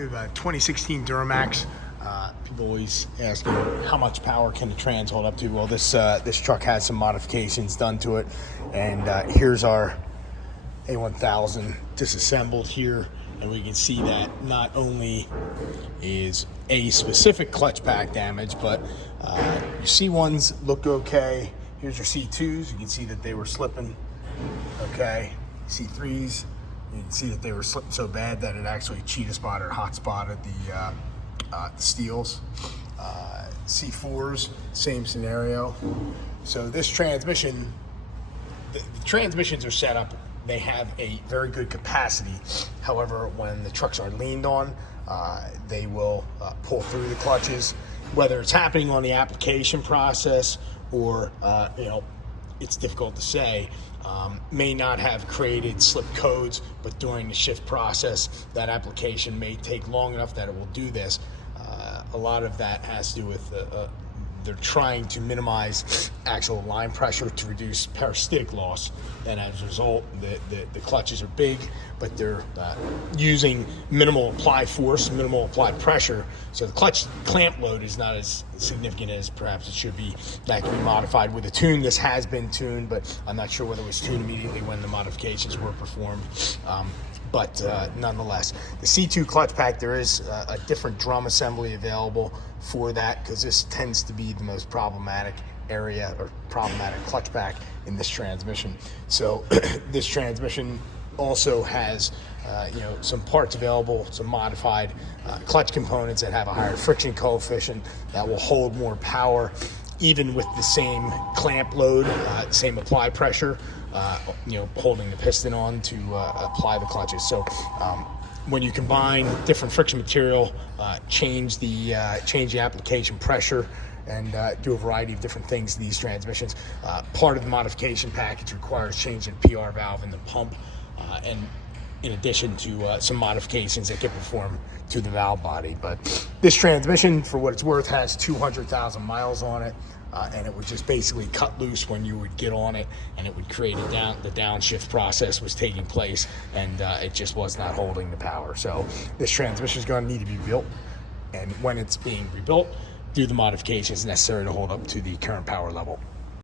We have a 2016 Duramax. People always ask me how much power can the trans hold up to. Well, this truck has some modifications done to it, and here's our A1000 disassembled here, and we can see that not only is a specific clutch pack damage, but your C1s look okay. Here's your C2s. You can see that they were slipping. Okay, C3s. You can see that they were slipping so bad that it actually cheetah spotted or hot spotted the steels. C4s, same scenario. So this transmission, the transmissions are set up, they have a very good capacity. However, when the trucks are leaned on, they will pull through the clutches, whether it's happening on the application process or, it's difficult to say. May not have created slip codes, but during the shift process, that application may take long enough that it will do this. A lot of that has to do with they're trying to minimize actual line pressure to reduce parasitic loss, and as a result, the clutches are big, but they're using minimal applied force, minimal applied pressure, so the clutch clamp load is not as significant as perhaps it should be. That can be modified with a tune. This has been tuned, but I'm not sure whether it was tuned immediately when the modifications were performed. But nonetheless, the C2 clutch pack, there is a different drum assembly available for that, because this tends to be the most problematic area or problematic clutch pack in this transmission. So this transmission also has some parts available, some modified clutch components that have a higher friction coefficient that will hold more power even with the same clamp load, same applied pressure, holding the piston on to apply the clutches. So when you combine different friction material, change the application pressure, and do a variety of different things to these transmissions, part of the modification package requires changing PR valve in the pump, and in addition to some modifications that get performed to the valve body. But this transmission, for what it's worth, has 200,000 miles on it, and it would just basically cut loose when you would get on it, and it would create the downshift process was taking place, and it just was not holding the power. So this transmission is going to need to be built, and when it's being rebuilt, do the modifications necessary to hold up to the current power level.